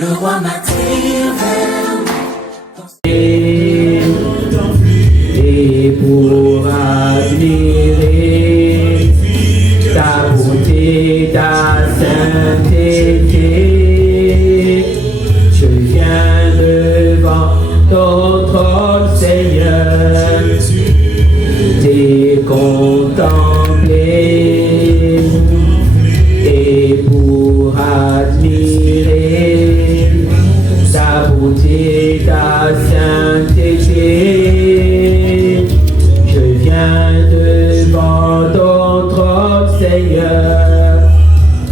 Le roi m'attire vers et pour admirer ta beauté, ta sainteté, je viens devant ton trône, Seigneur, t'es contempler et pour admirer ta beauté, ta sainteté, je viens devant ton trône, Seigneur,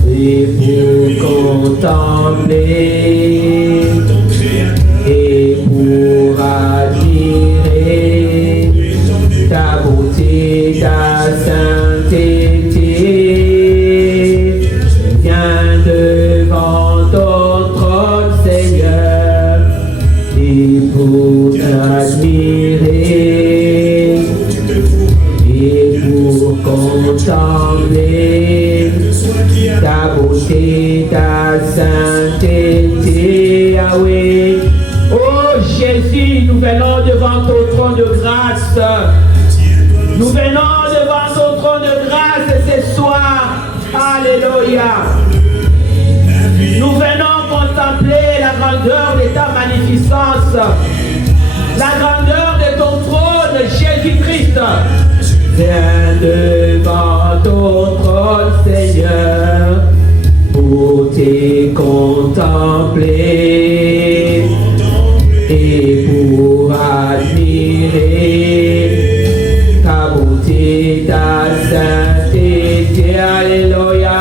et pour contempler et pour admirer ta beauté, ta sainteté, je viens devant ton trône, Seigneur, et pour t'admirer et pour contempler ta beauté, ta sainteté, Yahweh. Oh Jésus, nous venons devant ton trône de grâce. Nous venons devant ton trône de grâce ce soir. Alléluia. Nous venons contempler la grandeur de ta magnificence, la grandeur de ton trône, Jésus-Christ. Viens devant ton trône, Seigneur, pour te contempler et pour admirer ta beauté, ta sainteté. Alléluia.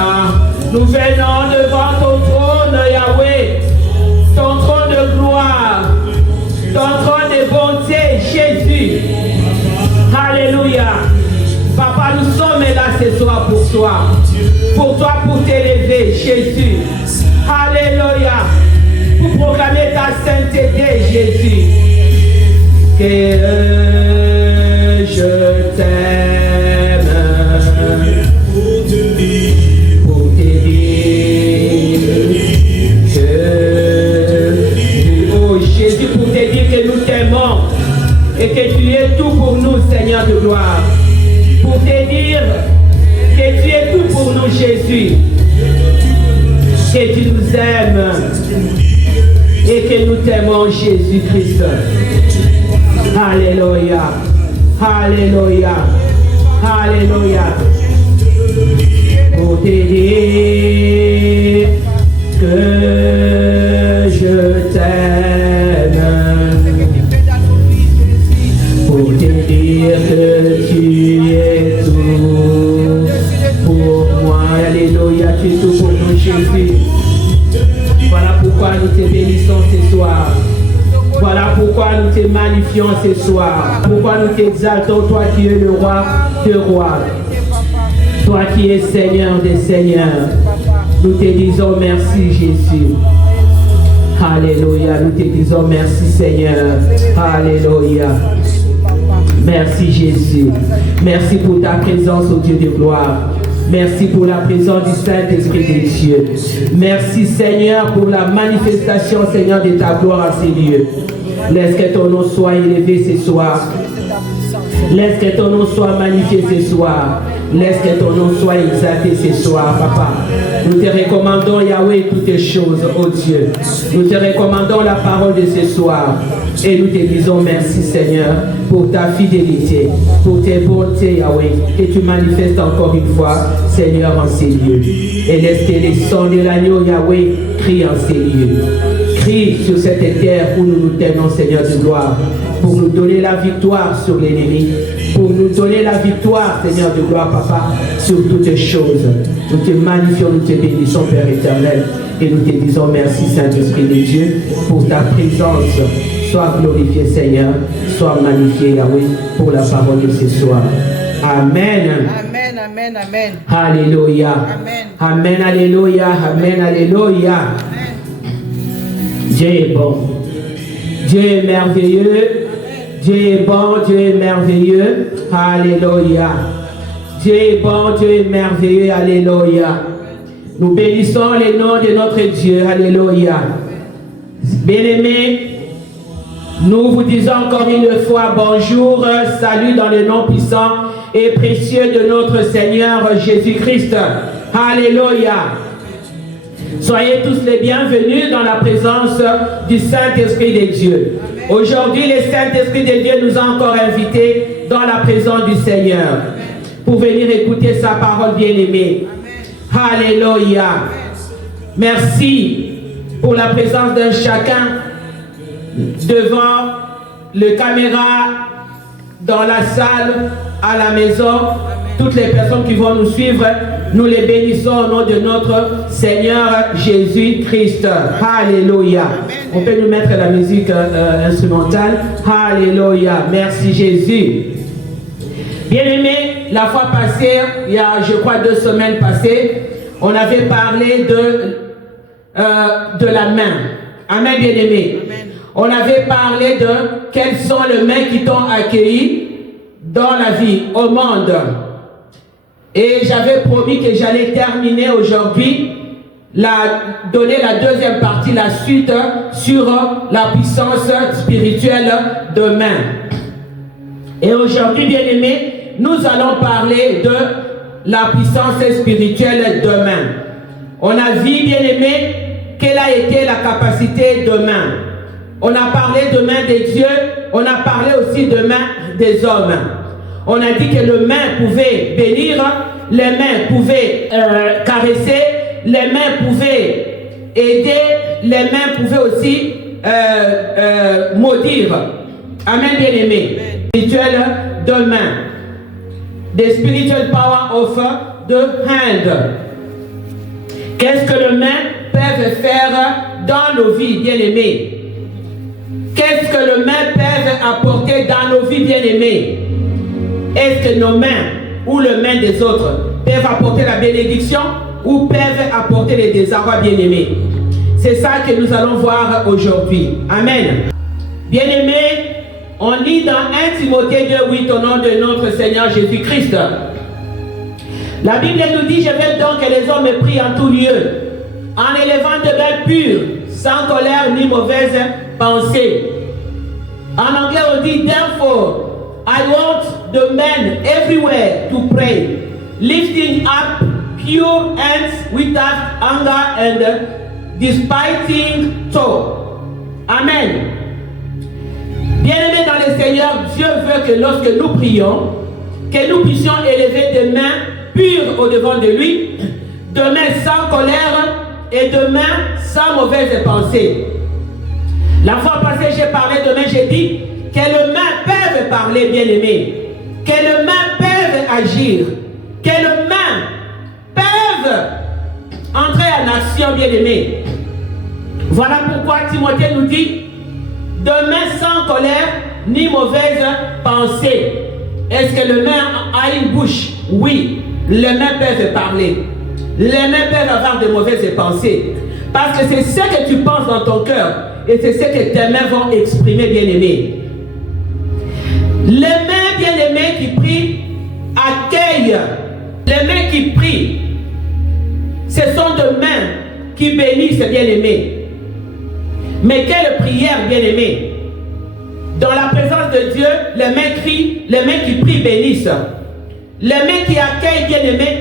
Nous venons devant ton trône, Yahweh, ton trône de gloire, ton trône de bonté, Jésus. Alléluia. Papa, nous sommes là ce soir pour toi, pour t'élever, Jésus. Alléluia. Pour proclamer ta sainteté, Jésus. Que je t'aime. Pour te dire que, oh Jésus, pour te dire que nous t'aimons et que tu es tout pour nous, Seigneur de gloire. Pour te dire que tu es tout pour nous, Jésus. Que tu nous aimes et que nous t'aimons, Jésus-Christ. Alléluia. Alléluia. Alléluia. Pour te dire que je t'aime. Pour te dire que tu es tout pour moi. Alléluia. Tu es tout pour nous, Jésus. Voilà pourquoi nous te bénissons ce soir. Voilà pourquoi nous te magnifions ce soir. Pourquoi nous t'exaltons, toi qui es le roi de rois. Toi qui es Seigneur des seigneurs. Nous te disons merci, Jésus. Alléluia. Nous te disons merci, Seigneur. Alléluia. Merci, Jésus. Merci pour ta présence, ô Dieu de gloire. Merci pour la présence du Saint-Esprit de Dieu. Merci, Seigneur, pour la manifestation, Seigneur, de ta gloire à ces lieux. Laisse que ton nom soit élevé ce soir. Laisse que ton nom soit magnifié ce soir. Laisse que ton nom soit exalté ce soir, Papa. Nous te recommandons, Yahweh, toutes les choses, oh Dieu. Nous te recommandons la parole de ce soir. Et nous te disons merci, Seigneur, pour ta fidélité, pour tes bontés, Yahweh, que tu manifestes encore une fois, Seigneur, en ces lieux. Et laisse que les sons de l'agneau, Yahweh, crient en ces lieux. Crie sur cette terre où nous nous tenons, Seigneur de gloire, pour nous donner la victoire sur l'ennemi, pour nous donner la victoire, Seigneur de gloire, Papa, sur toutes les choses. Nous te magnifions, nous te bénissons, Père éternel, et nous te disons merci, Saint-Esprit de Dieu, pour ta présence. Sois glorifié, Seigneur, sois magnifié, Yahweh, pour la parole de ce soir. Amen. Amen, amen, amen. Alléluia. Amen. Amen, alléluia. Amen, alléluia. Dieu est bon. Dieu est merveilleux. Dieu est bon, Dieu est merveilleux. Alléluia. Dieu est bon, Dieu est merveilleux. Alléluia. Nous bénissons le nom de notre Dieu. Alléluia. Bien-aimés, nous vous disons encore une fois bonjour, salut dans le nom puissant et précieux de notre Seigneur Jésus-Christ. Alléluia. Soyez tous les bienvenus dans la présence du Saint-Esprit de Dieu. Aujourd'hui, le Saint-Esprit de Dieu nous a encore invités dans la présence du Seigneur pour venir écouter sa parole bien-aimée. Alléluia. Merci pour la présence de chacun devant le caméra, dans la salle, à la maison. Toutes les personnes qui vont nous suivre, nous les bénissons au nom de notre Seigneur Jésus-Christ. Alléluia. On peut nous mettre la musique instrumentale. Alléluia. Merci Jésus. Bien-aimés, la fois passée, il y a, je crois, 2 semaines passées, on avait parlé de la main. Amen, bien-aimés. On avait parlé de quelles sont les mains qui t'ont accueilli dans la vie, au monde. Et j'avais promis que j'allais terminer aujourd'hui, donner la deuxième partie, la suite sur la puissance spirituelle de main. Et aujourd'hui, bien-aimés, nous allons parler de la puissance spirituelle de main. On a vu, bien-aimés, quelle a été la capacité de main. On a parlé de main de Dieu, on a parlé aussi de main des hommes. On a dit que les mains pouvaient bénir, les mains pouvaient caresser, les mains pouvaient aider, les mains pouvaient aussi maudire. Amen, bien-aimé. Spirituel de main. The spiritual power of the hand. Qu'est-ce que les mains peuvent faire dans nos vies, bien-aimés? Qu'est-ce que les mains peuvent apporter dans nos vies, bien-aimés? Est-ce que nos mains ou les mains des autres peuvent apporter la bénédiction ou peuvent apporter les désarrois, bien-aimés? C'est ça que nous allons voir aujourd'hui. Amen. Bien-aimés, on lit dans 1 Timothée 2:8 au nom de notre Seigneur Jésus-Christ. La Bible nous dit, je veux donc que les hommes me prient en tout lieu, en élevant de mains pures, sans colère ni mauvaise pensée. En anglais, on dit, therefore, I want the men everywhere to pray, lifting up pure hands without anger and despiting thought. Amen. Bien-aimés dans le Seigneur, Dieu veut que lorsque nous prions, que nous puissions élever des mains pures au devant de lui, de mains sans colère et de mains sans mauvaise pensée. La fois passée, j'ai parlé de mains, j'ai dit que les mains peuvent parler, bien-aimés, que les mains peuvent agir, que les mains peuvent entrer en action, bien-aimés. Voilà pourquoi Timothée nous dit de mains sans colère ni mauvaise pensée. Est-ce que les mains a une bouche? Oui, les mains peuvent parler. Les mains peuvent avoir de mauvaises pensées. Parce que c'est ce que tu penses dans ton cœur et c'est ce que tes mains vont exprimer, bien-aimés. Les mains, bien-aimés, qui prient, accueillent. Les mains qui prient, ce sont des mains qui bénissent, bien-aimés. Mais quelle prière, bien-aimés! Dans la présence de Dieu, les mains crient, les mains qui prient bénissent. Les mains qui accueillent, bien-aimés,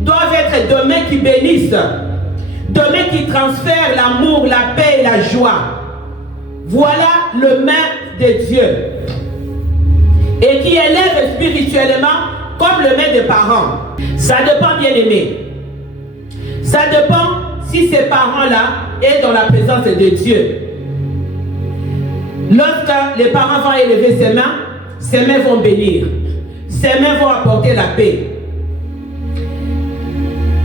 doivent être des mains qui bénissent. Des mains qui transfèrent l'amour, la paix et la joie. Voilà le main de Dieu. Et qui élève spirituellement comme le main des parents. Ça dépend, bien-aimés. Ça dépend si ces parents-là sont dans la présence de Dieu. Lorsque les parents vont élever ses mains vont bénir. Ses mains vont apporter la paix.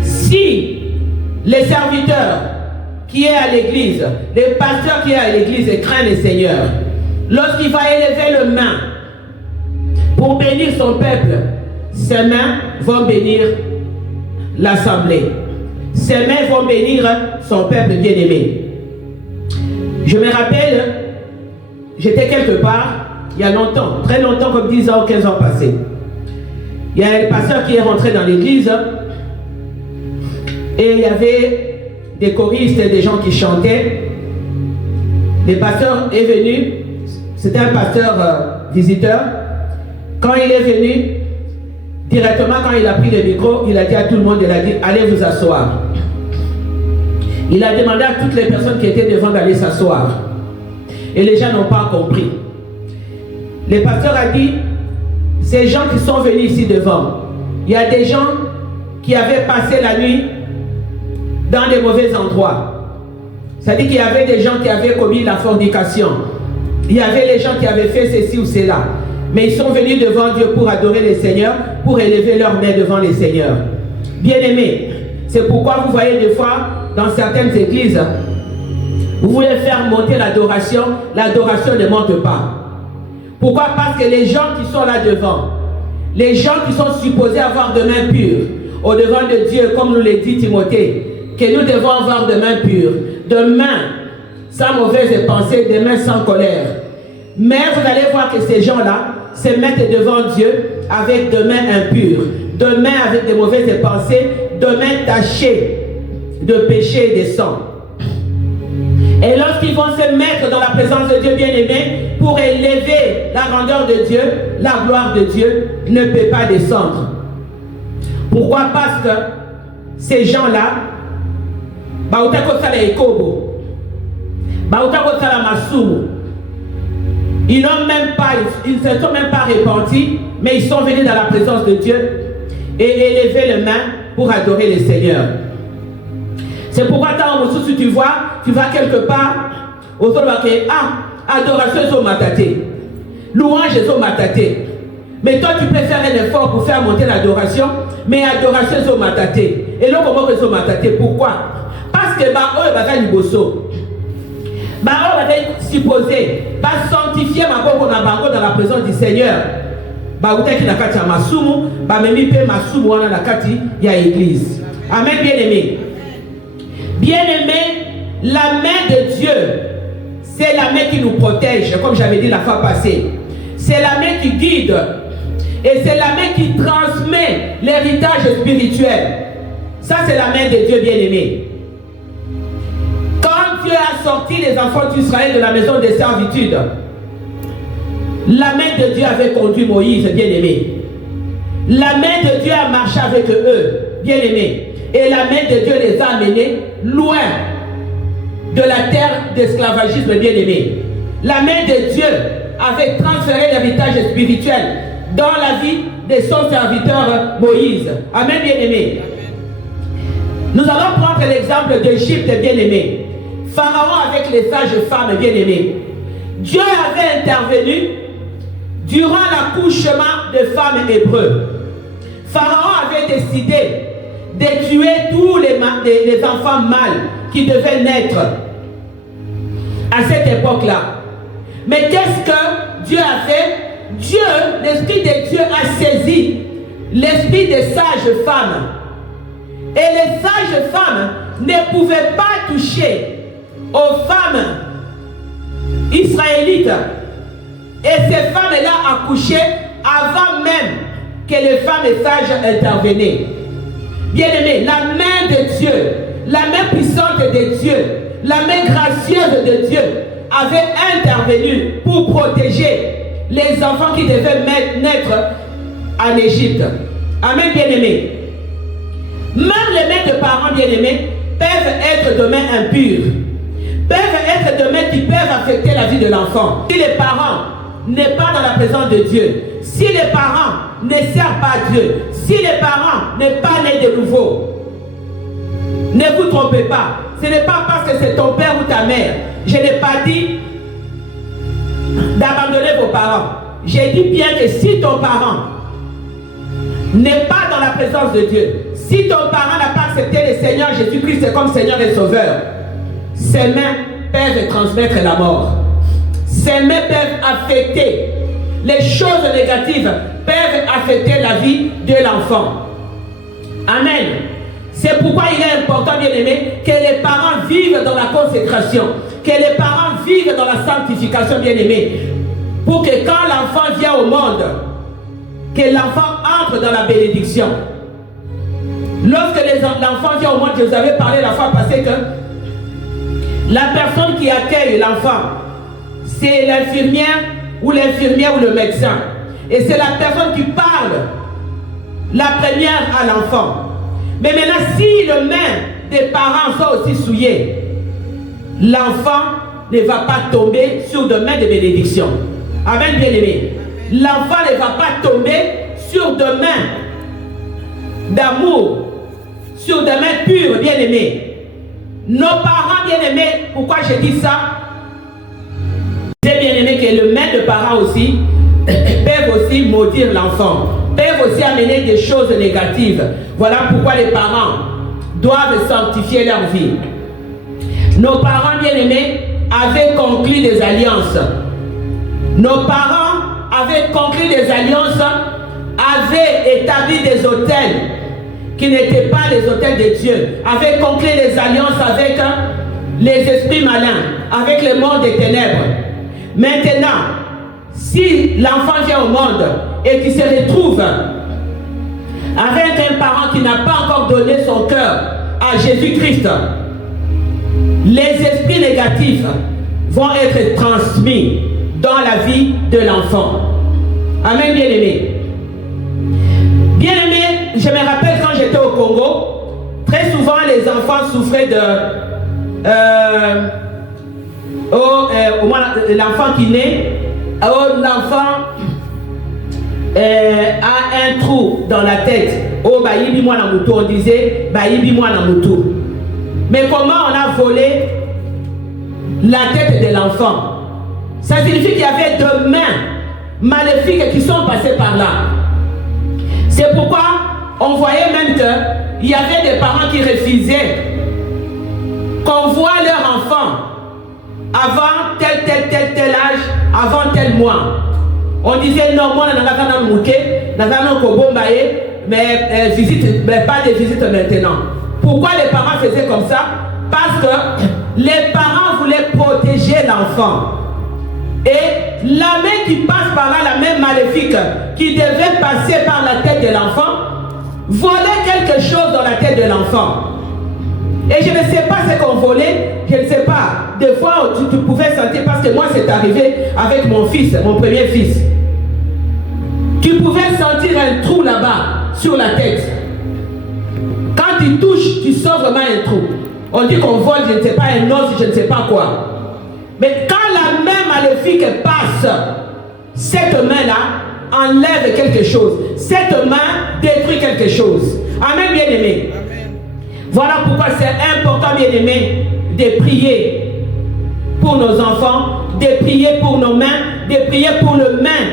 Si les serviteurs qui est à l'église, les pasteurs qui est à l'église craignent le Seigneur, lorsqu'il va élever les mains pour bénir son peuple, ses mains vont bénir l'assemblée. Ses mains vont bénir son peuple bien-aimé. Je me rappelle, j'étais quelque part, il y a longtemps, très longtemps, comme 10 ans ou 15 ans passés. Il y a un pasteur qui est rentré dans l'église et il y avait des choristes et des gens qui chantaient. le pasteur est venu, c'était un pasteur visiteur. Quand il est venu, directement quand il a pris le micro, il a dit à tout le monde, il a dit, allez vous asseoir. Il a demandé à toutes les personnes qui étaient devant d'aller s'asseoir. Et les gens n'ont pas compris. Le pasteur a dit, ces gens qui sont venus ici devant, il y a des gens qui avaient passé la nuit dans des mauvais endroits. C'est-à-dire qu'il y avait des gens qui avaient commis la fornication. Il y avait les gens qui avaient fait ceci ou cela. Mais ils sont venus devant Dieu pour adorer le Seigneur, pour élever leurs mains devant le Seigneur. Bien-aimés, c'est pourquoi vous voyez des fois, dans certaines églises, vous voulez faire monter l'adoration ne monte pas. Pourquoi? Parce que les gens qui sont là devant, les gens qui sont supposés avoir de mains pures, au devant de Dieu, comme nous l'a dit Timothée, que nous devons avoir de mains pures, de mains sans mauvaise pensée, de mains sans colère. Mais vous allez voir que ces gens-là se mettent devant Dieu avec de mains impures, de mains avec de mauvaises pensées, de mains tachées de péché et de sang. Et lorsqu'ils vont se mettre dans la présence de Dieu bien-aimé pour élever la grandeur de Dieu, la gloire de Dieu ne peut pas descendre. Pourquoi? Parce que ces gens-là, ils ne se sont même pas repentis, mais ils sont venus dans la présence de Dieu et élevé les mains pour adorer le Seigneur. C'est pourquoi si tu vas quelque part, adoration sont mataté, louange sont mataté. Mais toi tu peux faire un effort pour faire monter l'adoration, mais adoration sont mataté. Et là comment ils sont mataté? Pourquoi? Parce que on va supposer, sanctifier ma bonne dans la présence du Seigneur. Amen, bien-aimé. Bien-aimé, la main de Dieu, c'est la main qui nous protège, comme j'avais dit la fois passée. C'est la main qui guide. Et c'est la main qui transmet l'héritage spirituel. Ça, c'est la main de Dieu, bien-aimé. Quand Dieu a sorti les enfants d'Israël de la maison de servitude, la main de Dieu avait conduit Moïse, bien-aimé. La main de Dieu a marché avec eux, bien-aimé. Et la main de Dieu les a amenés loin de la terre d'esclavagisme, bien-aimé. La main de Dieu avait transféré l'héritage spirituel dans la vie de son serviteur Moïse. Amen, bien-aimé. Nous allons prendre l'exemple d'Égypte, bien-aimé. Pharaon avec les sages femmes, bien-aimées. Dieu avait intervenu durant l'accouchement de femmes hébreux. Pharaon avait décidé de tuer tous les enfants mâles qui devaient naître à cette époque-là. Mais qu'est-ce que Dieu a fait? Dieu, l'Esprit de Dieu a saisi l'esprit des sages femmes. Et les sages femmes ne pouvaient pas toucher aux femmes israélites. Et ces femmes-là accouchaient avant même que les femmes sages intervenaient. Bien-aimés, la main de Dieu, la main puissante de Dieu, la main gracieuse de Dieu avait intervenu pour protéger les enfants qui devaient naître en Égypte. Amen, bien-aimés. Même les mains de parents bien-aimés peuvent être de mains impures, peuvent être de mains qui peuvent affecter la vie de l'enfant. Si les parents n'est pas dans la présence de Dieu, si les parents ne servent pas Dieu, si les parents n'est pas né de nouveau, ne vous trompez pas. Ce n'est pas parce que c'est ton père ou ta mère. Je n'ai pas dit d'abandonner vos parents. J'ai dit bien que si ton parent n'est pas dans la présence de Dieu, si ton parent n'a pas accepté le Seigneur Jésus-Christ comme Seigneur et Sauveur, ses mains peuvent transmettre la mort. Ses mains peuvent affecter. Les choses négatives peuvent affecter la vie de l'enfant. Amen. C'est pourquoi il est important, bien aimé, que les parents vivent dans la consécration, que les parents vivent dans la sanctification, bien aimé, pour que quand l'enfant vient au monde, que l'enfant entre dans la bénédiction. Lorsque l'enfant vient au monde, je vous avais parlé la fois passée que La personne qui accueille l'enfant, c'est l'infirmière ou le médecin. Et c'est la personne qui parle, la première à l'enfant. Mais maintenant, si les mains des parents sont aussi souillées, l'enfant ne va pas tomber sur des mains de bénédiction. Amen, bien-aimé. L'enfant ne va pas tomber sur des mains d'amour, sur des mains pures, bien-aimés. Nos parents bien-aimés, pourquoi je dis ça? C'est bien-aimé que les mains de parents aussi peuvent aussi maudire l'enfant, peuvent aussi amener des choses négatives. Voilà pourquoi les parents doivent sanctifier leur vie. Nos parents bien-aimés avaient conclu des alliances. Nos parents avaient conclu des alliances, avaient établi des autels qui n'étaient pas les autels de Dieu, avaient conclu des alliances avec les esprits malins, avec le monde des ténèbres. Maintenant, si l'enfant vient au monde et qu'il se retrouve avec un parent qui n'a pas encore donné son cœur à Jésus-Christ, les esprits négatifs vont être transmis dans la vie de l'enfant. Amen, bien-aimé. Bien-aimé, je me rappelle quand j'étais au Congo, très souvent les enfants souffraient de... l'enfant qui naît, l'enfant a un trou dans la tête. Oh, baïbi moi na moutou, on disait baïbi moi na moutou. Mais comment on a volé la tête de l'enfant? Ça signifie qu'il y avait deux mains maléfiques qui sont passées par là. C'est pourquoi on voyait même qu'il y avait des parents qui refusaient qu'on voit leur enfant avant tel âge, avant tel mois. On disait non, moi, mais pas de visite maintenant. Pourquoi les parents faisaient comme ça? Parce que les parents voulaient protéger l'enfant. Et la main qui passe par là, la main maléfique, qui devait passer par la tête de l'enfant, volait quelque chose dans la tête de l'enfant. Et je ne sais pas ce qu'on volait, je ne sais pas. Des fois, tu pouvais sentir, parce que moi, c'est arrivé avec mon fils, mon premier fils. Tu pouvais sentir un trou là-bas, sur la tête. Quand tu touches, tu sens vraiment un trou. On dit qu'on vole, je ne sais pas, un os, je ne sais pas quoi. Mais quand la main maléfique passe, cette main-là enlève quelque chose. Cette main détruit quelque chose. Amen, bien-aimé. Voilà pourquoi c'est important, bien-aimé, de prier pour nos enfants, de prier pour nos mains, de prier pour le main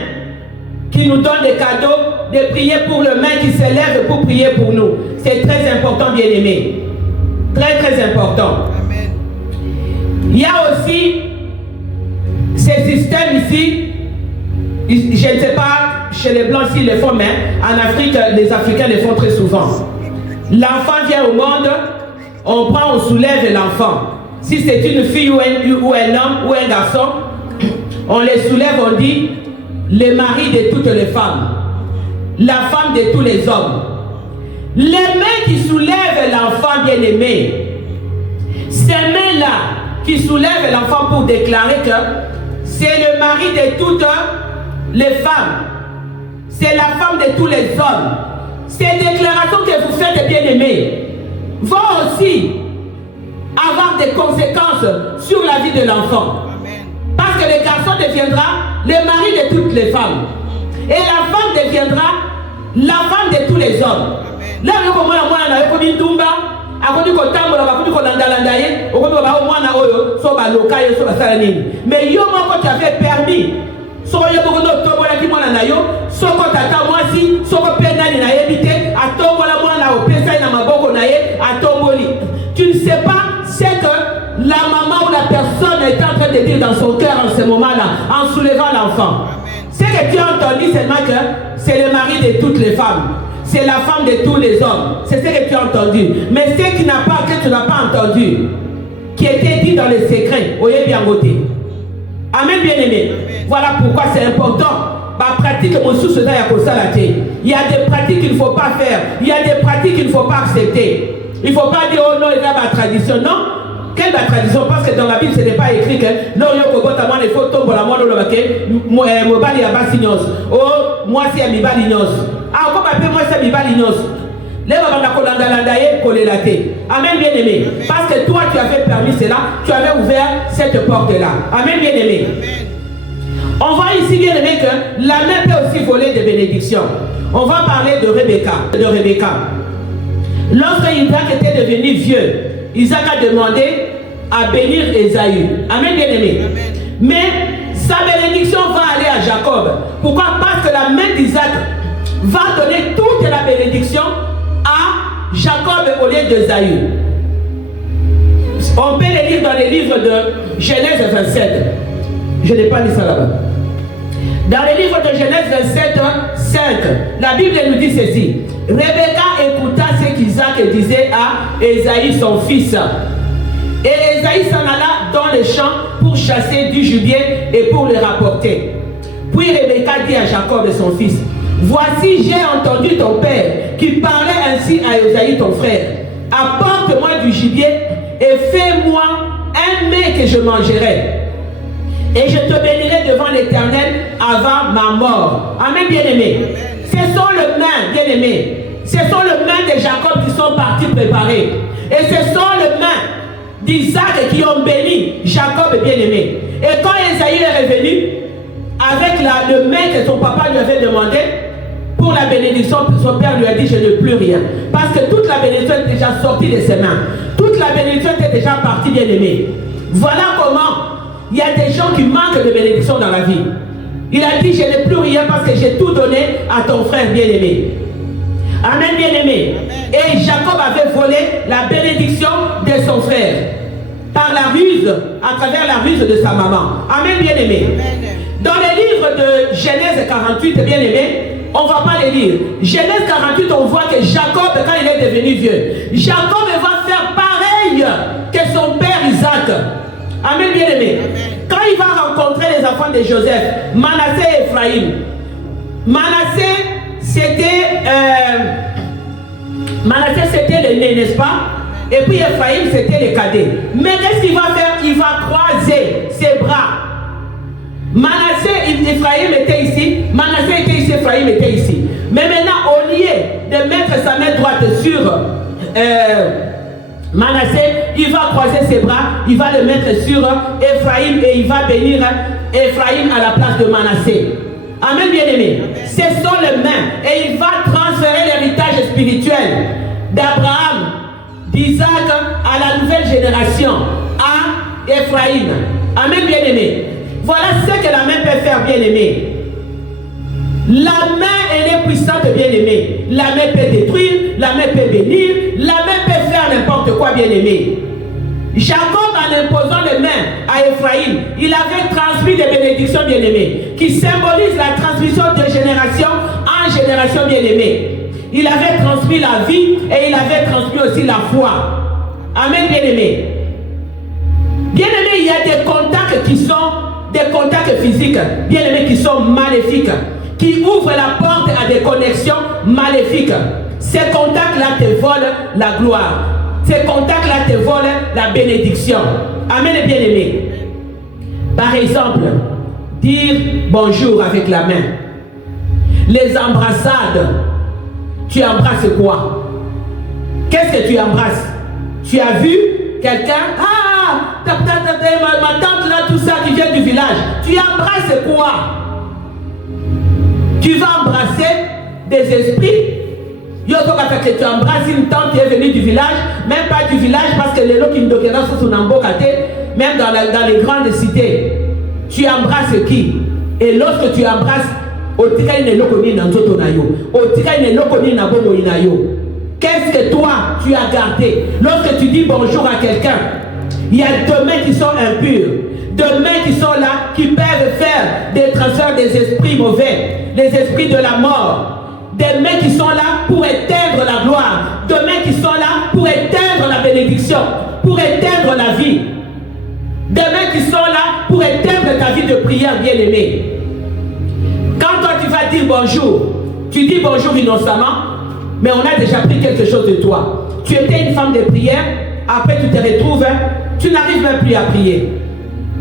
qui nous donne des cadeaux, de prier pour le main qui s'élève pour prier pour nous. C'est très important, bien-aimé. Très, très important. Amen. Il y a aussi ces systèmes ici, je ne sais pas chez les Blancs s'ils le font, mais en Afrique, les Africains le font très souvent. L'enfant vient au monde, on prend, on soulève l'enfant. Si c'est une fille ou un homme ou un garçon, on les soulève, on dit le mari de toutes les femmes, la femme de tous les hommes. Les mains qui soulèvent l'enfant bien-aimé, ces mains-là qui soulèvent l'enfant pour déclarer que c'est le mari de toutes les femmes, c'est la femme de tous les hommes. Ces déclarations que vous faites, bien-aimés, vont aussi avoir des conséquences sur la vie de l'enfant. Parce que le garçon deviendra le mari de toutes les femmes. Et la femme deviendra la femme de tous les hommes. Là, on mais yo moko tu avais permis. Soko yo boko no tombola ki mwana na yo, soko tata mwasi, soko pena ni na yebite, atombola mwana opesa na maboko na ye, atomboli. Tu ne sais pas ce que la maman ou la personne est en train de dire dans son cœur en ce moment-là, en soulevant l'enfant. Ce que tu as entendu seulement que c'est le mari de toutes les femmes. C'est la femme de tous les hommes. C'est ce que tu as entendu. Mais ce qui n'a pas, que tu n'as pas entendu, qui était dit dans les secrets, oye bien voté. Amen, bien-aimé. Voilà pourquoi c'est important. Pratique mon sous il y a des pratiques qu'il ne faut pas faire. Il y a des pratiques qu'il ne faut pas accepter. Il ne faut pas dire, oh non, il y a ma tradition. Non. Quelle est la tradition? Parce que dans la Bible, ce n'est pas écrit que l'Orient Kogota, moi, les photos pour la moine, Mobali Abasignos. Oh, moi, c'est Amibalignos. Ah, comment appelle moi, c'est Amibalignos? Amen, bien aimé. Parce que toi, tu avais permis cela, tu avais ouvert cette porte-là. Amen, bien aimé. On voit ici, bien aimé, que la main peut aussi voler des bénédictions. On va parler de Rebecca. Lorsque Isaac était devenu vieux, Isaac a demandé à bénir Ésaü. Amen, bien aimé. Mais sa bénédiction va aller à Jacob. Pourquoi? Parce que la main d'Isaac va donner toute la bénédiction à Jacob au lieu d'Ésaü. On peut les lire dans les livres de Genèse 27. Je n'ai pas lu ça là-bas. Dans les livres de Genèse 27, 5, la Bible nous dit ceci. Rebecca écouta ce qu'Isaac disait à Ésaü son fils. Et Ésaü s'en alla dans les champs pour chasser du gibier et pour le rapporter. Puis Rebecca dit à Jacob son fils, voici j'ai entendu ton père qui parlait ainsi à Ésaü ton frère. Apporte-moi du gibier et fais-moi un mets que je mangerai. Et je te bénirai devant l'Éternel avant ma mort. Amen, bien-aimé. Ce sont les mains, bien-aimé. Ce sont les mains de Jacob qui sont partis préparer. Et ce sont les mains d'Isaac qui ont béni Jacob, bien-aimé. Et quand Ésaü est revenu, avec le main que son papa lui avait demandé, pour la bénédiction, son père lui a dit, je n'ai plus rien. Parce que toute la bénédiction est déjà sortie de ses mains. Toute la bénédiction était déjà partie, bien-aimé. Voilà comment il y a des gens qui manquent de bénédiction dans la vie. Il a dit, je n'ai plus rien parce que j'ai tout donné à ton frère bien-aimé. Amen, bien-aimé. Et Jacob avait volé la bénédiction de son frère par la ruse, à travers la ruse de sa maman. Amen, bien-aimé. Dans les livres de Genèse 48, bien-aimé, on ne va pas les lire. Genèse 48, on voit que Jacob, quand il est devenu vieux, Jacob va faire pareil que son père Isaac. Amen, bien-aimé. Quand il va rencontrer les enfants de Joseph, Manassé et Ephraïm, Manassé, c'était l'aîné, n'est-ce pas? Et puis Ephraïm, c'était le cadet. Mais qu'est-ce qu'il va faire? Il va croiser ses bras. Manassé, Ephraïm était ici, Manassé était ici, Ephraïm était ici. Mais maintenant, au lieu de mettre sa main droite sur Manassé, il va croiser ses bras, il va le mettre sur Ephraïm et il va bénir Ephraïm à la place de Manassé. Amen, bien-aimé. Ce sont les mains et il va transférer l'héritage spirituel d'Abraham, d'Isaac à la nouvelle génération, à Ephraïm. Amen, bien-aimé. Voilà ce que la main peut faire, bien-aimé. La main, elle est puissante, bien-aimé. La main peut détruire, la main peut bénir, la main peut faire n'importe quoi, bien-aimé. Jacob, en imposant les mains à Ephraïm, il avait transmis des bénédictions, bien-aimées, qui symbolisent la transmission de génération en génération, bien-aimée. Il avait transmis la vie et il avait transmis aussi la foi. Amen, bien-aimé. Bien-aimé, il y a des contacts qui sont des contacts physiques, bien-aimés, qui sont maléfiques, qui ouvrent la porte à des connexions maléfiques. Ces contacts-là te volent la gloire. Ces contacts-là te volent la bénédiction. Amen, bien-aimé. Par exemple, dire bonjour avec la main. Les embrassades. Tu embrasses quoi? Qu'est-ce que tu embrasses? Tu as vu quelqu'un? Ah, ma tante là, tout ça qui vient du village. Tu embrasses quoi? Tu vas embrasser des esprits. Yo que tu embrasses une tante qui est venue du village, même pas du village parce que les lots qui nous même dans les grandes cités. Tu embrasses qui? Et lorsque tu embrasses, qu'est-ce que toi tu as gardé? Lorsque tu dis bonjour à quelqu'un, il y a deux mains qui sont impures, deux mains qui sont là, qui peuvent faire des transferts des esprits mauvais, les esprits de la mort. Des mains qui sont là pour éteindre la gloire. Des mains qui sont là pour éteindre la bénédiction, pour éteindre la vie. Des mains qui sont là pour éteindre ta vie de prière, bien-aimée. Quand toi tu vas dire bonjour, tu dis bonjour innocemment, mais on a déjà pris quelque chose de toi. Tu étais une femme de prière, après tu te retrouves tu n'arrives même plus à prier.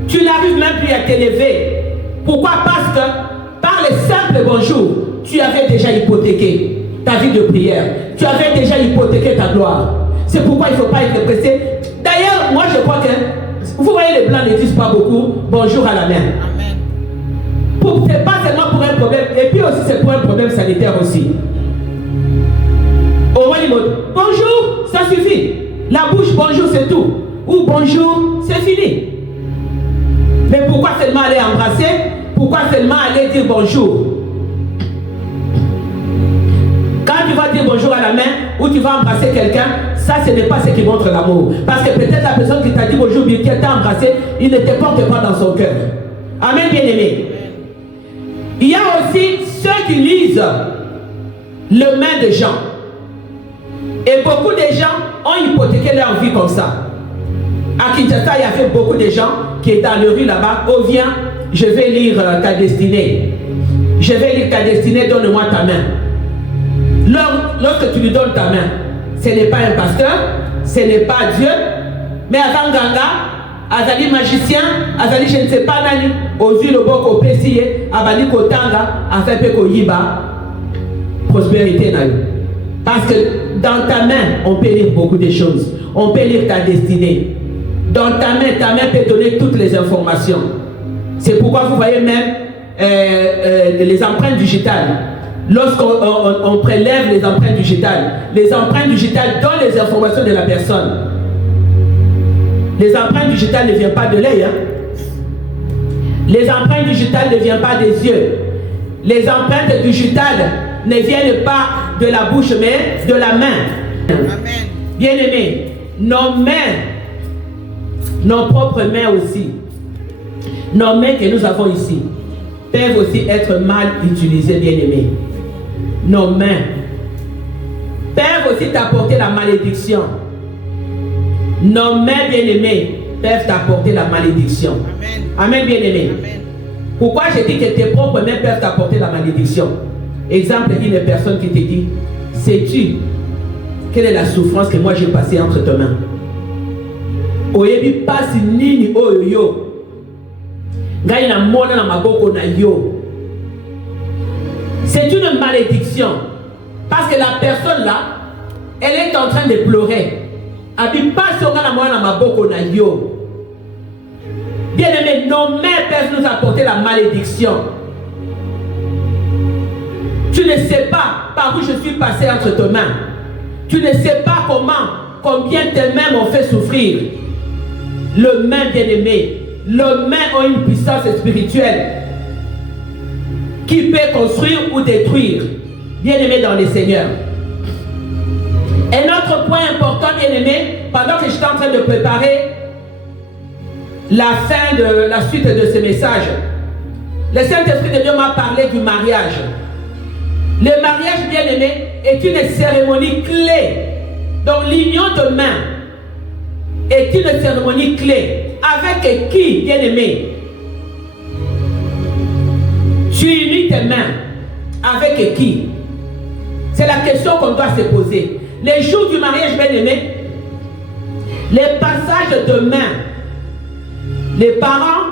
Tu n'arrives même plus à t'élever. Pourquoi? Parce que par les simples bonjours, tu avais déjà hypothéqué ta vie de prière. Tu avais déjà hypothéqué ta gloire. C'est pourquoi il ne faut pas être pressé. D'ailleurs, moi je crois que, vous voyez, les blancs ne disent pas beaucoup bonjour à la main. Ce n'est pas seulement pour un problème, et puis aussi c'est pour un problème sanitaire aussi. Au moins, bonjour, ça suffit. La bouche, bonjour, c'est tout. Ou bonjour, c'est fini. Mais pourquoi seulement aller embrasser? Pourquoi seulement aller dire bonjour? Quand tu vas dire bonjour à la main ou tu vas embrasser quelqu'un, ça ce n'est pas ce qui montre l'amour. Parce que peut-être la personne qui t'a dit bonjour, bien qui t'a embrassé, il ne te porte pas dans son cœur. Amen, bien-aimé. Il y a aussi ceux qui lisent le main de gens. Et beaucoup de gens ont hypothéqué leur vie comme ça. À Kinshasa, il y avait beaucoup de gens qui étaient dans les rues là-bas. Oh, viens, je vais lire ta destinée. Je vais lire ta destinée, donne-moi ta main. Lorsque tu lui donnes ta main, ce n'est pas un pasteur, ce n'est pas Dieu, mais avant Ganga, Azali magicien, Azali je ne sais pas nani, Ozu le boko pesiye, Abali kotanga, Afepe koyiba, prospérité naï. Parce que dans ta main, on peut lire beaucoup de choses. On peut lire ta destinée. Dans ta main peut donner toutes les informations. C'est pourquoi vous voyez même les empreintes digitales. Lorsqu'on prélève les empreintes digitales donnent les informations de la personne. Les empreintes digitales ne viennent pas de l'œil. Hein? Les empreintes digitales ne viennent pas des yeux. Les empreintes digitales ne viennent pas de la bouche, mais de la main. Amen. Bien-aimés, nos mains, nos propres mains aussi, nos mains que nous avons ici, peuvent aussi être mal utilisées, bien-aimés. Nos mains peuvent aussi t'apporter la malédiction. Nos mains, bien-aimés, peuvent t'apporter la malédiction. Amen, Amen, bien-aimés. Pourquoi je dis que tes propres mains peuvent t'apporter la malédiction? Exemple, une personne qui te dit, sais-tu quelle est la souffrance que moi j'ai passée entre tes mains? Oyebi pasi nini oyo ngai na mona na maboko na yo. C'est une malédiction parce que la personne là, elle est en train de pleurer. Abi pasi onga na mona na maboko na yo. Bien aimé, nos mains peuvent nous apporter la malédiction. Tu ne sais pas par où je suis passé entre tes mains. Tu ne sais pas combien tes mains m'ont fait souffrir. Le main, bien-aimé, le main a une puissance spirituelle qui peut construire ou détruire. Bien-aimé dans les seigneurs. Un autre point important, bien-aimé, pendant que j'étais en train de préparer la suite de ce message, le Saint-Esprit de Dieu m'a parlé du mariage. Le mariage, bien-aimé, est une cérémonie clé. Donc l'union de main est une cérémonie clé. Avec qui, bien-aimé? Tu unis tes mains. Avec qui? C'est la question qu'on doit se poser. Les jours du mariage, bien-aimé, les passages de main, les parents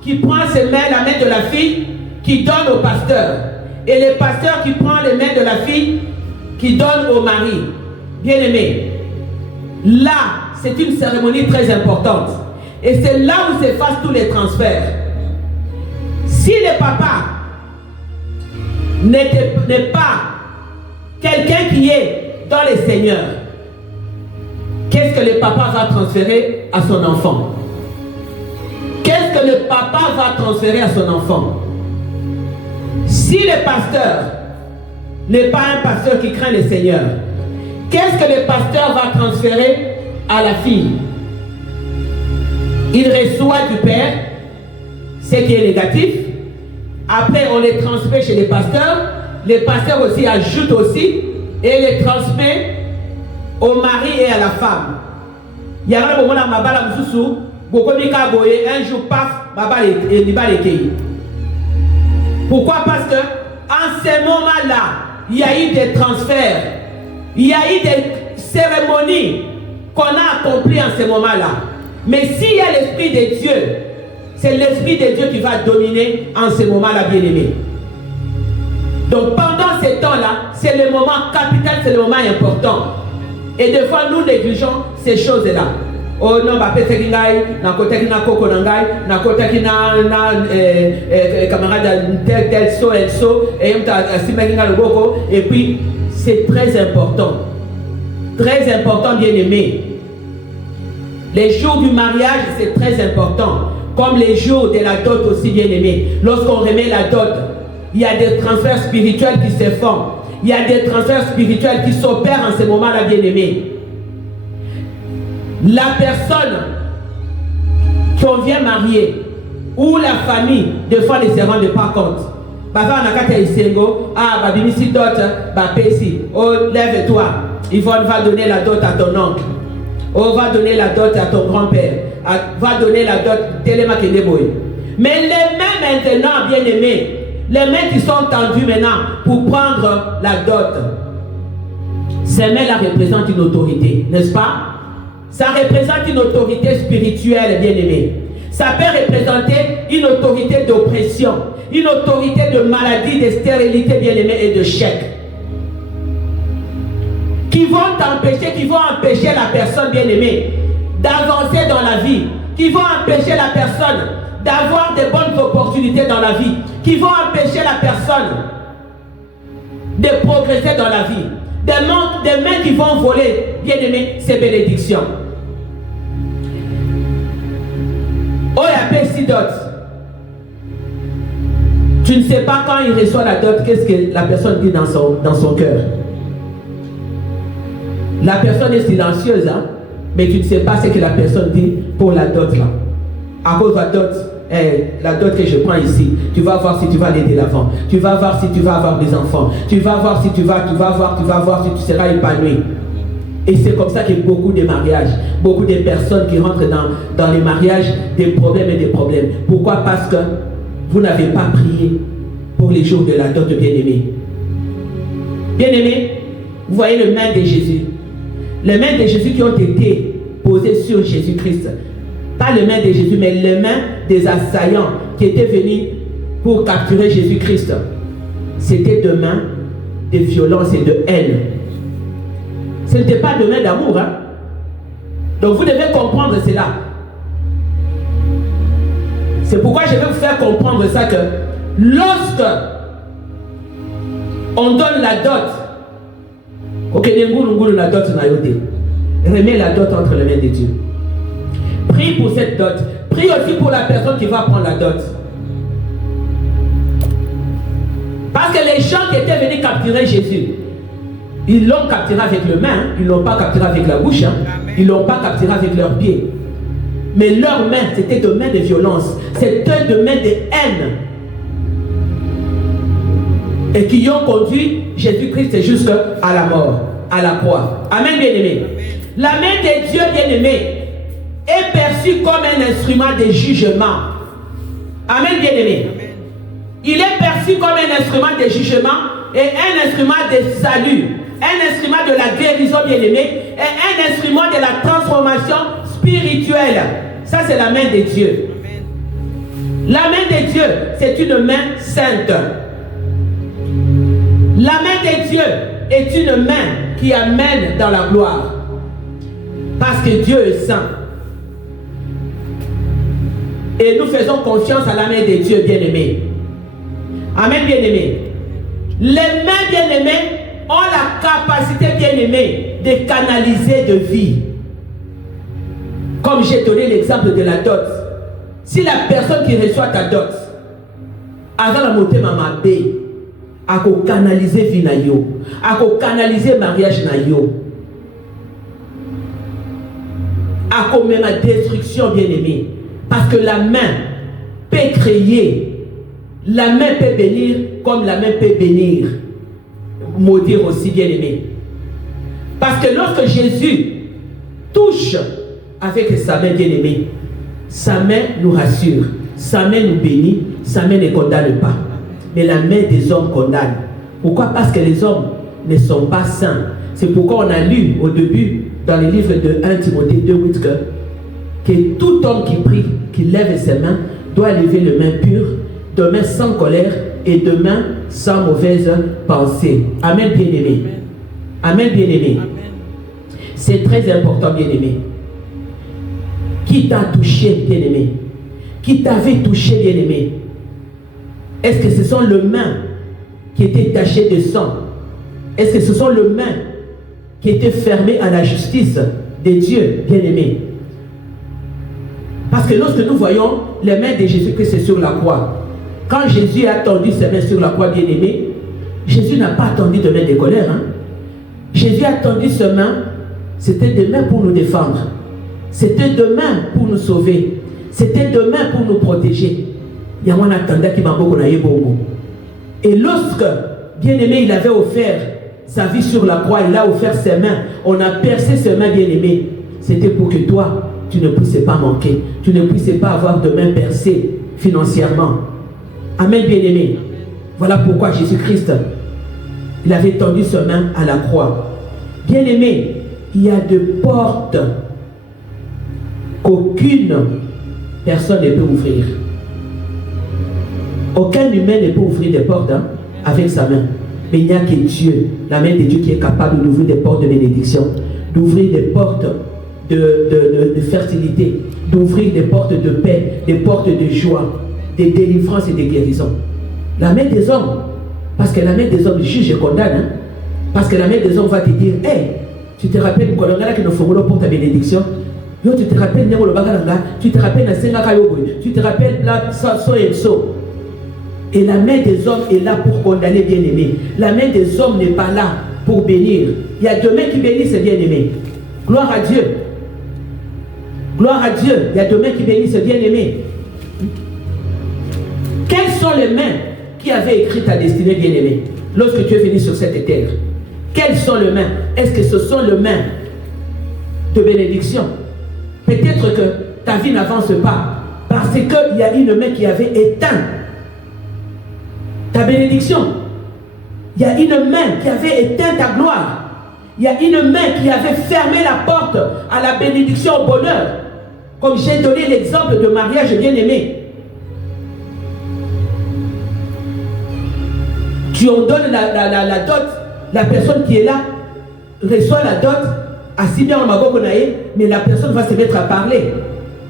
qui prennent ses mains, la main de la fille, qui donnent au pasteur. Et les pasteurs qui prennent les mains de la fille, qui donnent au mari. Bien-aimé, là, c'est une cérémonie très importante. Et c'est là où s'effacent tous les transferts. Si le papa n'est pas quelqu'un qui est dans les seigneurs, qu'est-ce que le papa va transférer à son enfant? Qu'est-ce que le papa va transférer à son enfant? Si le pasteur n'est pas un pasteur qui craint le Seigneur, qu'est-ce que le pasteur va transférer à la fille? Il reçoit du père ce qui est négatif. Après, on les transmet chez les pasteurs. Les pasteurs aussi ajoutent aussi et les transmet au mari et à la femme. Il y a un moment où mabala mususu, un jour paf, mabala et nibala ekei. Pourquoi? Parce que en ce moment-là, il y a eu des transferts, il y a eu des cérémonies qu'on a accomplies en ce moment-là. Mais s'il y a l'Esprit de Dieu, c'est l'Esprit de Dieu qui va dominer en ce moment-là, bien-aimé. Donc pendant ces temps-là, c'est le moment capital, c'est le moment important. Et des fois, nous négligeons ces choses-là. Oh non, bah peut-être qu'il y a côté qui n'a coco nangai, na côté qui n'a camarade tel so et et puis c'est très important, bien-aimé. Les jours du mariage, c'est très important, comme les jours de la dot aussi, bien-aimé. Lorsqu'on remet la dot, il y a des transferts spirituels qui se font. Il y a des transferts spirituels qui s'opèrent en ce moment-là, bien-aimé. La personne qu'on vient marier ou la famille, des fois, ne se rendent pas compte. Papa, on a qu'à isengo, ah, babi, si dot, pesi, oh, lève-toi. Il va donner la dot à ton oncle. Oh, va donner la dot à ton grand-père. Va donner la dot, téléma keneboy. Mais les mains maintenant, bien-aimés, les mains qui sont tendues maintenant pour prendre la dot, ces mains-là représentent une autorité, n'est-ce pas? Ça représente une autorité spirituelle, bien-aimée. Ça peut représenter une autorité d'oppression, une autorité de maladie, de stérilité, bien-aimée, et de chèque. Qui vont empêcher la personne, bien-aimée, d'avancer dans la vie. Qui vont empêcher la personne d'avoir de bonnes opportunités dans la vie. Qui vont empêcher la personne de progresser dans la vie. Des mains qui vont voler, bien-aimé, ces bénédictions. Oh, il y a si dot. Tu ne sais pas quand il reçoit la dot, qu'est-ce que la personne dit dans son cœur. La personne est silencieuse, hein? Mais tu ne sais pas ce que la personne dit pour la dot là. À cause de la dot que je prends ici, tu vas voir si tu vas aller de l'avant. Tu vas voir si tu vas avoir des enfants. Tu vas voir si tu vas voir si tu seras épanoui. Et c'est comme ça qu'il y a beaucoup de mariages, beaucoup de personnes qui rentrent dans les mariages, des problèmes et des problèmes. Pourquoi? Parce que vous n'avez pas prié pour les jours de la dot, bien-aimé. Bien-aimé, vous voyez les mains de Jésus. Les mains de Jésus qui ont été posées sur Jésus-Christ. Pas les mains de Jésus, mais les mains des assaillants qui étaient venus pour capturer Jésus-Christ. C'était des mains de violence et de haine. Ce n'était pas de mains d'amour. Hein? Donc vous devez comprendre cela. C'est pourquoi je vais vous faire comprendre ça que lorsque on donne la dot, remets la dot entre les mains de Dieu. Prie pour cette dot. Prie aussi pour la personne qui va prendre la dot. Parce que les gens qui étaient venus capturer Jésus, ils l'ont capturé avec les mains, ils ne l'ont pas capturé avec la bouche, hein. Ils ne l'ont pas capturé avec leurs pieds. Mais leurs mains, c'était de mains de violence, c'était de mains de haine. Et qui ont conduit Jésus-Christ jusqu'à la mort, à la croix. Amen, bien-aimé. La main de Dieu, bien-aimé, est perçue comme un instrument de jugement. Amen, bien-aimé. Il est perçu comme un instrument de jugement et un instrument de salut, un instrument de la guérison, bien-aimé, et un instrument de la transformation spirituelle. Ça, c'est la main de Dieu. La main de Dieu, c'est une main sainte. La main de Dieu est une main qui amène dans la gloire. Parce que Dieu est saint. Et nous faisons confiance à la main de Dieu, bien-aimé. Amen, bien-aimé. Les mains, bien-aimées, ont la capacité, bien-aimée, de canaliser de vie. Comme j'ai donné l'exemple de la dot. Si la personne qui reçoit ta dot, avant la montée maman B, a canaliser vie na yo, a canaliser mariage na yo, a même la destruction, bien-aimée. Parce que la main peut créer, la main peut bénir comme la main peut bénir, maudire aussi, bien-aimé. Parce que lorsque Jésus touche avec sa main, bien-aimée, sa main nous rassure, sa main nous bénit, sa main ne condamne pas. Mais la main des hommes condamne. Pourquoi? Parce que les hommes ne sont pas saints. C'est pourquoi on a lu au début dans le livre de 1 Timothée 2:8 que que tout homme qui prie, qui lève ses mains, doit lever les mains pures, de mains sans colère et de mains sans mauvaise pensée. Amen, bien-aimé. Amen, bien-aimé. C'est très important, bien-aimé. Qui t'a touché, bien-aimé? Qui t'avait touché, bien-aimé? Est-ce que ce sont les mains qui étaient tachées de sang? Est-ce que ce sont les mains qui étaient fermées à la justice de Dieu, bien-aimé? Parce que lorsque nous voyons les mains de Jésus-Christ sur la croix, quand Jésus a tendu ses mains sur la croix, bien-aimé, Jésus n'a pas tendu de mains de colère. Hein? Jésus a tendu ses mains, c'était des mains pour nous défendre. C'était des mains pour nous sauver. C'était des mains pour nous protéger. Et lorsque, bien-aimé, il avait offert sa vie sur la croix, il a offert ses mains, on a percé ses mains, bien-aimé. C'était pour que toi, tu ne puisses pas manquer. Tu ne puisses pas avoir de mains percées financièrement. Amen, bien-aimé. Voilà pourquoi Jésus-Christ, il avait tendu ses mains à la croix. Bien-aimé, il y a des portes qu'aucune personne ne peut ouvrir. Aucun humain ne peut ouvrir des portes avec sa main. Mais il n'y a que Dieu, la main de Dieu qui est capable d'ouvrir des portes de bénédiction, d'ouvrir des portes de fertilité, d'ouvrir des portes de paix, des portes de joie, de délivrance et de guérison. La main des hommes, parce que la main des hommes juge et condamne, hein? Parce que la main des hommes va te dire, hey, tu te rappelles quand on a que nous ferons pour ta bénédiction? Yo, tu te rappelles, tu te rappelles, tu te rappelles là, so et so. Et la main des hommes est là pour condamner, bien-aimé. La main des hommes n'est pas là pour bénir. Il y a deux mains qui bénissent, bien-aimé. Gloire à Dieu. Gloire à Dieu. Il y a deux mains qui bénissent, bien-aimé. Quelles sont les mains qui avaient écrit ta destinée, bien-aimé, lorsque tu es venu sur cette terre? Quelles sont les mains? Est-ce que ce sont les mains de bénédiction? Peut-être que ta vie n'avance pas parce qu'il y a une main qui avait éteint ta bénédiction. Il y a une main qui avait éteint ta gloire. Il y a une main qui avait fermé la porte à la bénédiction, au bonheur. Comme j'ai donné l'exemple de mariage bien-aimé. Tu en donnes la dot, la personne qui est là reçoit la dot, assis bien en mago, mais la personne va se mettre à parler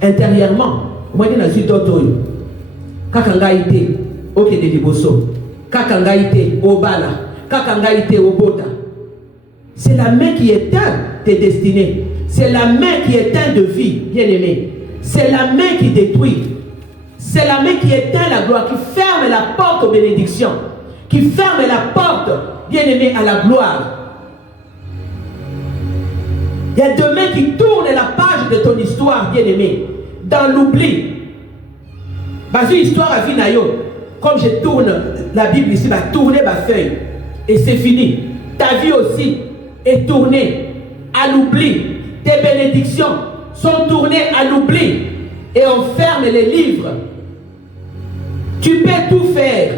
intérieurement. Moi, je suis dot. Kakangaïté, ok de liboso. Kakangaïté, obala. Kakangaïté, obota. C'est la main qui éteint tes destinées. C'est la main qui éteint de vie, bien-aimé. C'est la main qui détruit. C'est la main qui éteint la gloire, qui ferme la porte aux bénédictions, qui ferme la porte, bien-aimé, à la gloire. Il y a deux mains qui tournent la page de ton histoire, bien-aimé, dans l'oubli. Parce que l'histoire a vu Nayo. Comme je tourne la Bible ici, va tourner ma feuille. Et c'est fini. Ta vie aussi est tournée à l'oubli. Tes bénédictions sont tournées à l'oubli. Et on ferme les livres. Tu peux tout faire.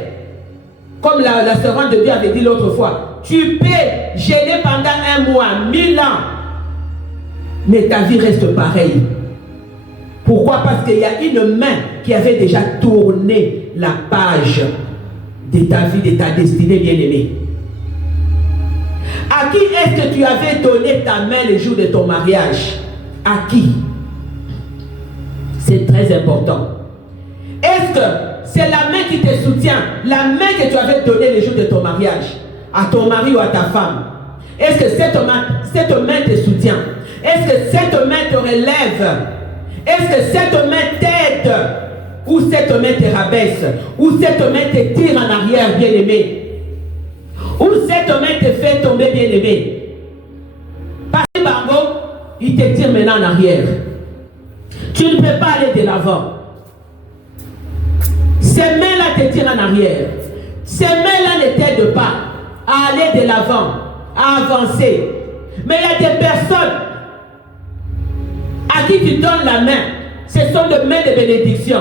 Comme la servante de Dieu avait dit l'autre fois. Tu peux gêner pendant 1 mois, 1000 ans. Mais ta vie reste pareille. Pourquoi? Parce qu'il y a une main qui avait déjà tourné la page de ta vie, de ta destinée, bien-aimée. À qui est-ce que tu avais donné ta main le jour de ton mariage? À qui? C'est très important. Est-ce que c'est la main qui te soutient, la main que tu avais donnée le jour de ton mariage, à ton mari ou à ta femme? Est-ce que cette main te soutient? Est-ce que cette main te relève? Est-ce que cette main t'aide? Ou cette main te rabaisse? Ou cette main te tire en arrière, bien-aimé? Ou cette main te fait tomber, bien-aimé? Parce que Bango, il te tire maintenant en arrière. Tu ne peux pas aller de l'avant. Ces mains-là te tirent en arrière. Ces mains-là ne t'aident pas à aller de l'avant, à avancer. Mais il y a des personnes à qui tu donnes la main. Ce sont des mains de bénédiction.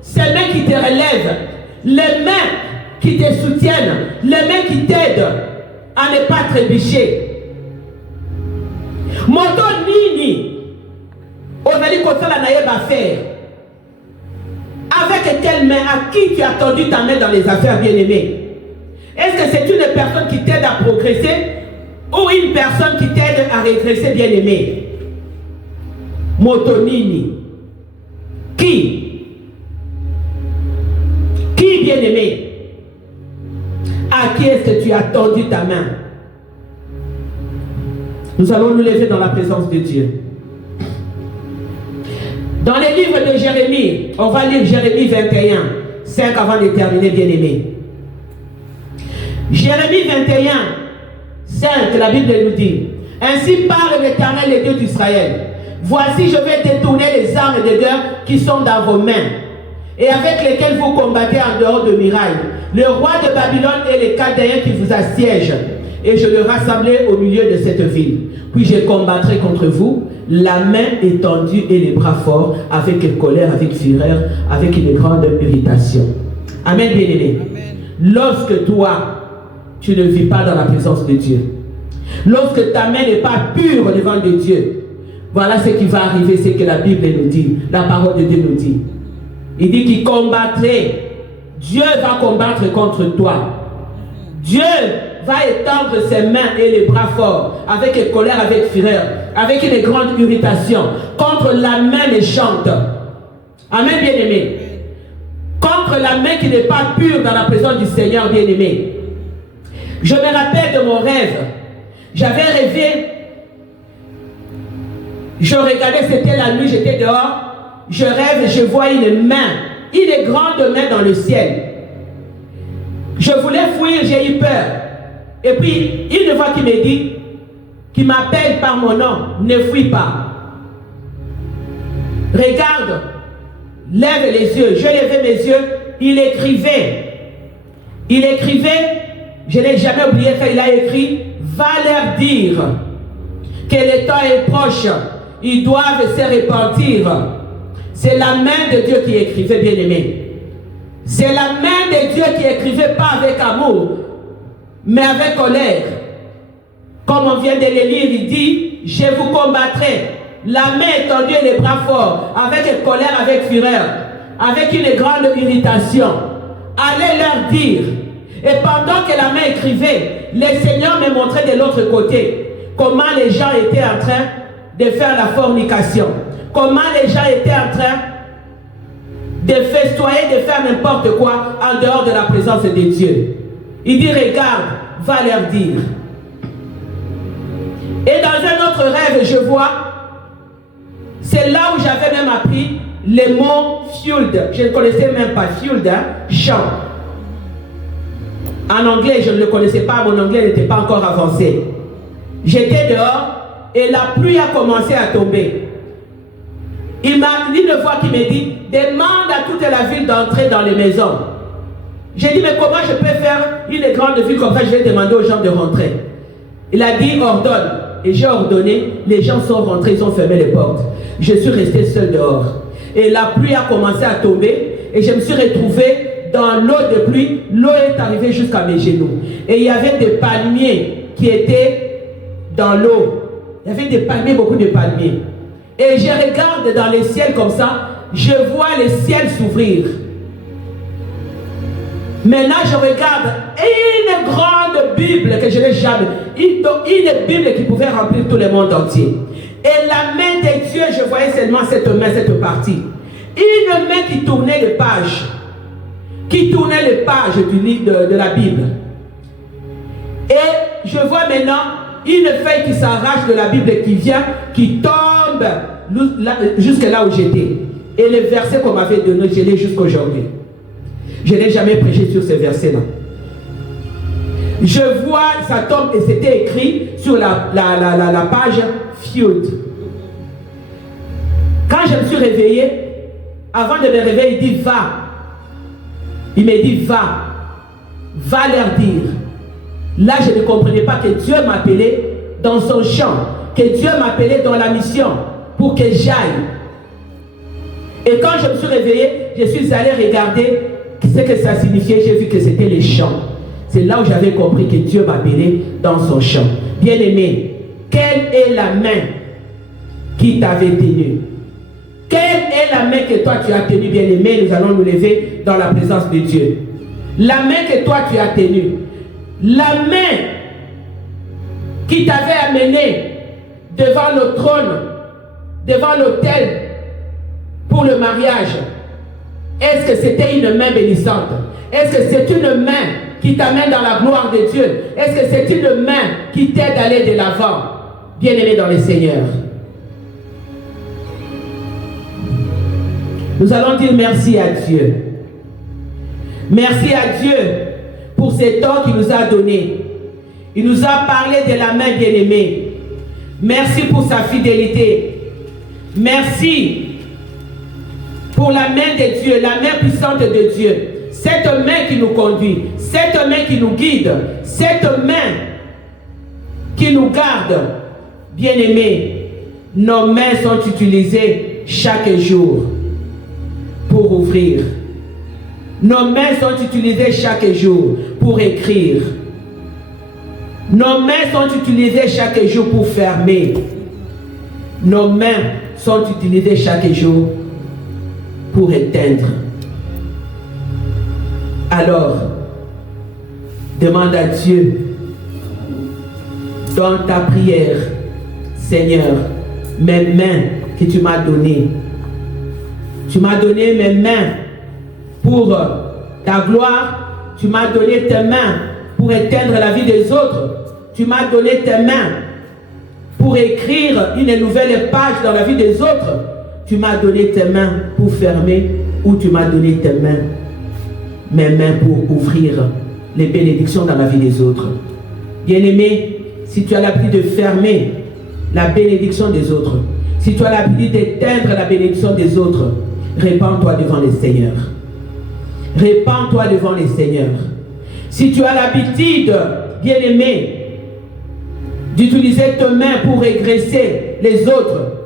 Ces mains qui te relèvent. Les mains qui te soutiennent. Les mains qui t'aident à ne pas trébucher. Moto nini. Ozali ko faire. Avec quelle main, à qui tu as tendu ta main dans les affaires, bien-aimé? Est-ce que c'est une personne qui t'aide à progresser ou une personne qui t'aide à régresser, bien-aimé? Motonini. Qui, bien-aimé? À qui est-ce que tu as tendu ta main? Nous allons nous lever dans la présence de Dieu. Dans les livres de Jérémie, on va lire Jérémie 21, 5 avant de terminer, bien-aimé. Jérémie 21, 5, la Bible nous dit: ainsi parle l'Éternel, le Dieu d'Israël. Voici, je vais détourner les armes de guerre qui sont dans vos mains et avec lesquelles vous combattez en dehors de murailles, le roi de Babylone et les Chaldéens qui vous assiègent, et je le rassemblerai au milieu de cette ville. Puis je combattrai contre vous, la main étendue et les bras forts, avec colère, avec fureur, avec une grande irritation. Amen, bien-aimé. Lorsque toi, tu ne vis pas dans la présence de Dieu, lorsque ta main n'est pas pure devant de Dieu, voilà ce qui va arriver, c'est que la Bible nous dit, la parole de Dieu nous dit. Il dit qu'il combattrait. Dieu va combattre contre toi. Dieu va étendre ses mains et les bras forts, avec colère, avec fureur, avec une grande irritation, contre la main méchante. Amen, bien-aimé. Contre la main qui n'est pas pure dans la présence du Seigneur, bien-aimé. Je me rappelle de mon rêve. J'avais rêvé. Je regardais, c'était la nuit, j'étais dehors. Je rêve et je vois une grande main dans le ciel. Je voulais fuir, j'ai eu peur. Et puis, une voix qui me dit, qui m'appelle par mon nom, ne fuis pas. Regarde, lève les yeux. Je levais mes yeux, il écrivait, je n'ai jamais oublié ça, il a écrit, va leur dire que le temps est proche, ils doivent se repentir. C'est la main de Dieu qui écrivait, bien-aimé. C'est la main de Dieu qui écrivait, pas avec amour, mais avec colère. Comme on vient de le lire, il dit, je vous combattrai. La main étendue et les bras forts, avec colère, avec fureur, avec une grande irritation. Allez leur dire. Et pendant que la main écrivait, le Seigneur me montrait de l'autre côté comment les gens étaient en train de faire la fornication. Comment les gens étaient en train de festoyer, de faire n'importe quoi en dehors de la présence de Dieu. Il dit, regarde, va leur dire. Et dans un autre rêve, je vois, c'est là où j'avais même appris le mot field. Je ne connaissais même pas field, hein, champ. En anglais, je ne le connaissais pas, mon anglais n'était pas encore avancé. J'étais dehors et la pluie a commencé à tomber. Il m'a dit une voix qui me dit, demande à toute la ville d'entrer dans les maisons. J'ai dit, mais comment je peux faire une grande ville comme ça? Je vais demander aux gens de rentrer. Il a dit, ordonne. Et j'ai ordonné, les gens sont rentrés, ils ont fermé les portes. Je suis resté seul dehors. Et la pluie a commencé à tomber et je me suis retrouvé dans l'eau de pluie. L'eau est arrivée jusqu'à mes genoux. Et il y avait des palmiers qui étaient dans l'eau. Il y avait des palmiers, beaucoup de palmiers. Et je regarde dans le ciel comme ça, je vois le ciel s'ouvrir. Maintenant, je regarde une grande Bible que je n'ai jamais, une Bible qui pouvait remplir tout le monde entier. Et la main de Dieu, je voyais seulement cette main, cette partie. Une main qui tournait les pages. Qui tournait les pages du livre de la Bible. Et je vois maintenant une feuille qui s'arrache de la Bible et qui vient, qui tombe jusque là où j'étais. Et les versets qu'on m'avait donnés, je l'ai jusqu'aujourd'hui. Je n'ai jamais prêché sur ces versets-là. Je vois, ça tombe et c'était écrit sur la page Field. Quand je me suis réveillé, avant de me réveiller, il dit va. Il me dit va leur dire. Là, je ne comprenais pas que Dieu m'appelait dans son champ, que Dieu m'appelait dans la mission pour que j'aille. Et quand je me suis réveillé, je suis allé regarder ce que ça signifiait. J'ai vu que c'était les champs. C'est là où j'avais compris que Dieu m'appelait dans son champ. Bien-aimé, quelle est la main qui t'avait tenu? Quelle est la main que toi tu as tenue, bien-aimé? Nous allons nous lever dans la présence de Dieu. La main que toi tu as tenue. La main qui t'avait amené devant le trône, devant l'autel pour le mariage. Est-ce que c'était une main bénissante? Est-ce que c'est une main qui t'amène dans la gloire de Dieu? Est-ce que c'est une main qui t'aide à aller de l'avant? Bien-aimé dans le Seigneur. Nous allons dire merci à Dieu. Merci à Dieu pour ces temps qu'il nous a donné. Il nous a parlé de la main bien-aimée. Merci pour sa fidélité. Merci pour la main de Dieu, la main puissante de Dieu. Cette main qui nous conduit, cette main qui nous guide, cette main qui nous garde. Bien-aimés, nos mains sont utilisées chaque jour pour ouvrir. Nos mains sont utilisées chaque jour pour écrire. Nos mains sont utilisées chaque jour pour fermer. Nos mains sont utilisées chaque jour pour éteindre. Alors, demande à Dieu dans ta prière, Seigneur, mes mains que tu m'as données. Tu m'as donné mes mains pour ta gloire. Tu m'as donné tes mains pour éteindre la vie des autres. Tu m'as donné tes mains pour écrire une nouvelle page dans la vie des autres. Tu m'as donné tes mains pour fermer, ou tu m'as donné tes mains, mes mains pour ouvrir les bénédictions dans la vie des autres. Bien-aimé, si tu as l'habitude de fermer la bénédiction des autres, si tu as l'habitude d'éteindre la bénédiction des autres, répands-toi devant le Seigneur. Répands-toi devant le Seigneur. Si tu as l'habitude, bien-aimé, d'utiliser tes mains pour régresser les autres,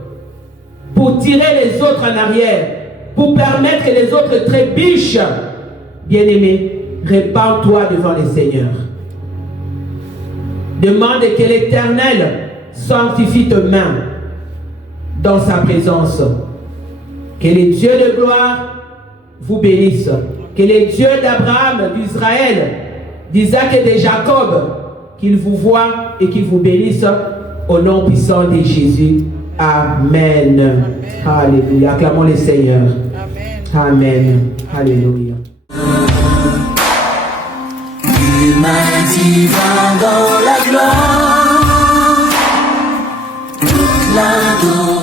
pour tirer les autres en arrière, pour permettre que les autres trébuchent, bien-aimé, répands-toi devant le Seigneur. Demande que l'Éternel sanctifie tes mains dans sa présence. Que le Dieu de gloire vous bénisse. Que le Dieu d'Abraham, d'Israël, d'Isaac et de Jacob, qu'il vous voie et qu'il vous bénisse au nom puissant de Jésus. Amen. Alléluia. Acclamons le Seigneur. Amen. Amen. Alléluia. Divin dans la gloire, toute la gloire.